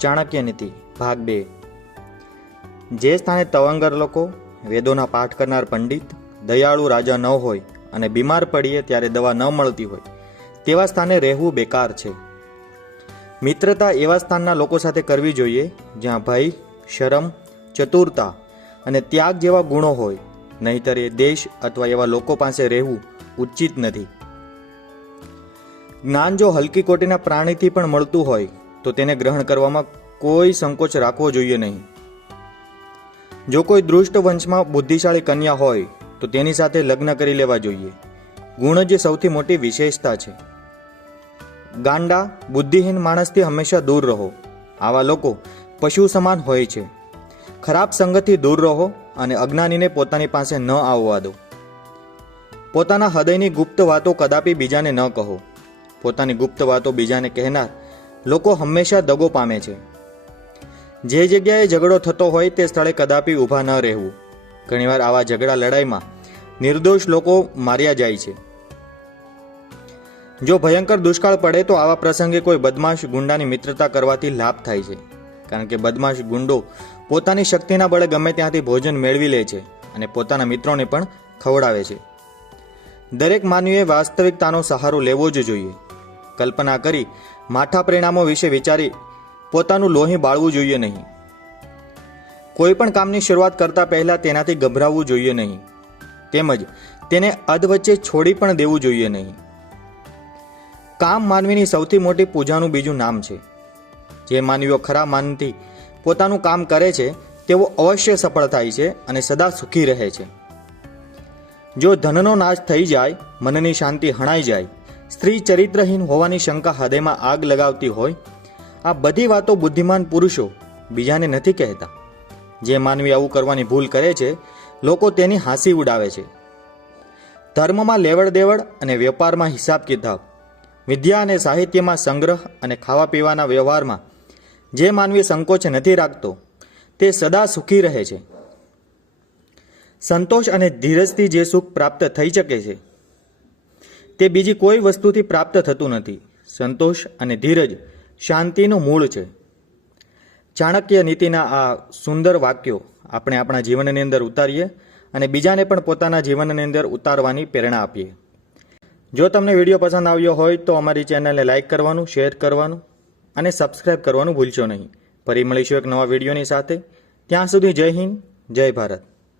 ચાણક્ય નીતિ ભાગ 2। જે સ્થાને તવંગર લોકો, વેદોના પાઠ કરનાર પંડિત, દયાળુ રાજા ન હોય અને બીમાર પડીએ ત્યારે દવા ન મળતી હોય તેવા સ્થાને રહેવું બેકાર છે। મિત્રતા એવા સ્થાનના લોકો સાથે કરવી જોઈએ જ્યાં ભય, શરમ, ચતુરતા અને ત્યાગ જેવા ગુણો હોય, નહીંતર એ દેશ અથવા એવા લોકો પાસે રહેવું ઉચિત નથી। જ્ઞાન જો હલકી કોટીના પ્રાણીથી પણ મળતું હોય તો તેને ગ્રહણ કરવામાં કોઈ સંકોચ રાખવો જોઈએ નહીં। જો કોઈ દુષ્ટ વંશમાં બુદ્ધિશાળી કન્યા હોય તો તેની સાથે લગ્ન કરી લેવા જોઈએ। ગુણ જ સૌથી મોટી વિશેષતા છે। ગાંડા, બુદ્ધિહીન માણસથી હંમેશા દૂર રહો। આવા લોકો પશુ સમાન હોય છે। ખરાબ સંગતથી દૂર રહો અને અજ્ઞાનીને પોતાની પાસે ન આવવા દો। પોતાના હૃદયની ગુપ્ત વાતો કદાપી બીજાને ન કહો। પોતાની ગુપ્ત વાતો બીજાને કહેનાર લોકો હંમેશા દગો પામે છે। જે જગ્યાએ ઝઘડો થતો હોય તે સ્થળે કદાપી ઊભા ન રહેવું। ઘણીવાર આવા ઝઘડા લડાઈમાં નિર્દોષ લોકો માર્યા જાય છે। જો ભયંકર દુષ્કાળ પડે તો આવા પ્રસંગે કોઈ બદમાશ ગુંડાની મિત્રતા કરવાથી લાભ થાય છે, કારણ કે બદમાશ ગુંડો પોતાની શક્તિના બળે ગમે ત્યાંથી ભોજન મેળવી લે છે અને પોતાના મિત્રોને પણ ખવડાવે છે। દરેક માનવીએ વાસ્તવિકતાનો સહારો લેવો જ જોઈએ। કલ્પના કરી માઠા પરિણામો વિશે વિચારી પોતાનું લોહી બાળવું જોઈએ નહીં। કોઈ પણ કામની શરૂઆત કરતા પહેલા તેનાથી ગભરાવવું જોઈએ નહીં, તેમજ તેને અધવચ્ચે છોડી પણ દેવું જોઈએ નહીં। કામ માનવીની સૌથી મોટી પૂજાનું બીજું નામ છે। જે માનવીઓ ખરા માનથી પોતાનું કામ કરે છે તેઓ અવશ્ય સફળ થાય છે અને સદા સુખી રહે છે। જો ધનનો નાશ થઈ જાય, મનની શાંતિ હણાઈ જાય, સ્ત્રી ચરિત્રહીન હોવાની શંકા હૃદયમાં આગ લગાવતી હોય, આ બધી વાતો બુદ્ધિમાન પુરુષો બીજાને નથી કહેતા। જે માનવી આવું કરવાની ભૂલ કરે છે, લોકો તેની હાંસી ઉડાવે છે। ધર્મમાં લેવડ દેવડ અને વેપારમાં હિસાબ કિતાબ, વિદ્યા અને સાહિત્યમાં સંગ્રહ અને ખાવા પીવાના વ્યવહારમાં જે માનવી સંકોચ નથી રાખતો તે સદા સુખી રહે છે। સંતોષ અને ધીરજથી જે સુખ પ્રાપ્ત થઈ શકે છે તે બીજી કોઈ વસ્તુથી પ્રાપ્ત થતું નથી। સંતોષ અને ધીરજ શાંતિનું મૂળ છે। ચાણક્ય નીતિના આ સુંદર વાક્યો આપણે આપણા જીવનની અંદર ઉતારીએ અને બીજાને પણ પોતાના જીવનની અંદર ઉતારવાની પ્રેરણા આપીએ। જો તમને વિડીયો પસંદ આવ્યો હોય તો અમારી ચેનલને લાઇક કરવાનું, શેર કરવાનું અને સબસ્ક્રાઇબ કરવાનું ભૂલશો નહીં। ફરી મળીશું એક નવા વિડીયોની સાથે। ત્યાં સુધી જય હિન્દ, જય ભારત।